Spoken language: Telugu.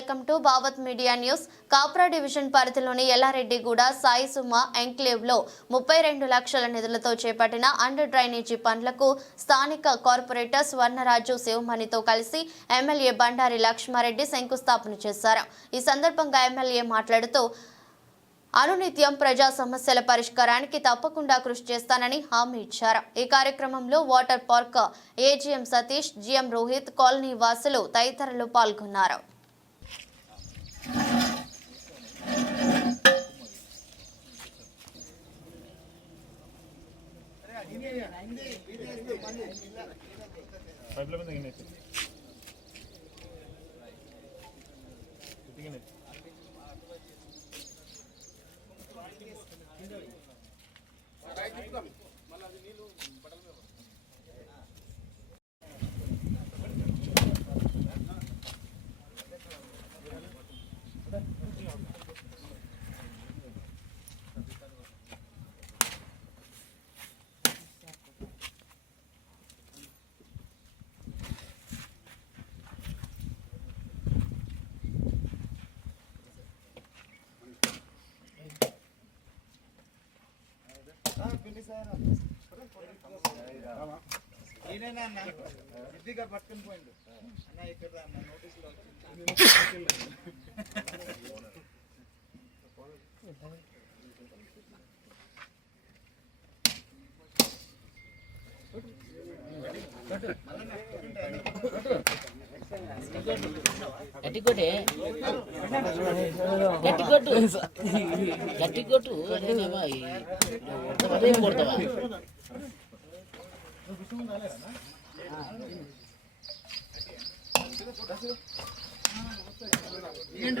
Welcome to Bhavat media news. Kapra division పరిధిలోని ఎల్లారెడ్డిగూడ సాయి సుమ ఎంక్లేవ్లో ముప్పై రెండు లక్షల నిధులతో చేపట్టిన అండర్ డ్రైనేజీ పనులకు స్థానిక కార్పొరేటర్ స్వర్ణరాజు శివమణితో కలిసి ఎమ్మెల్యే బండారి లక్ష్మారెడ్డి శంకుస్థాపన చేశారు. ఈ సందర్భంగా ఎమ్మెల్యే మాట్లాడుతూ అనునిత్యం ప్రజా సమస్యల పరిష్కారానికి తప్పకుండా కృషి చేస్తానని హామీ ఇచ్చారు. ఈ కార్యక్రమంలో water park AGM Satish GM Rohit colony వాసులు తదితరులు పాల్గొన్నారు. పైపుల మీద ఈయనేనా అన్న ఇదిగా పట్టుకుని పోయిండు అన్న ఇక్కడ రా అన్న నోటీసులో వచ్చింది గట్టి గట్టిగొట్టు. గట్టిగొట్టు. కొడతావా? ఏంటి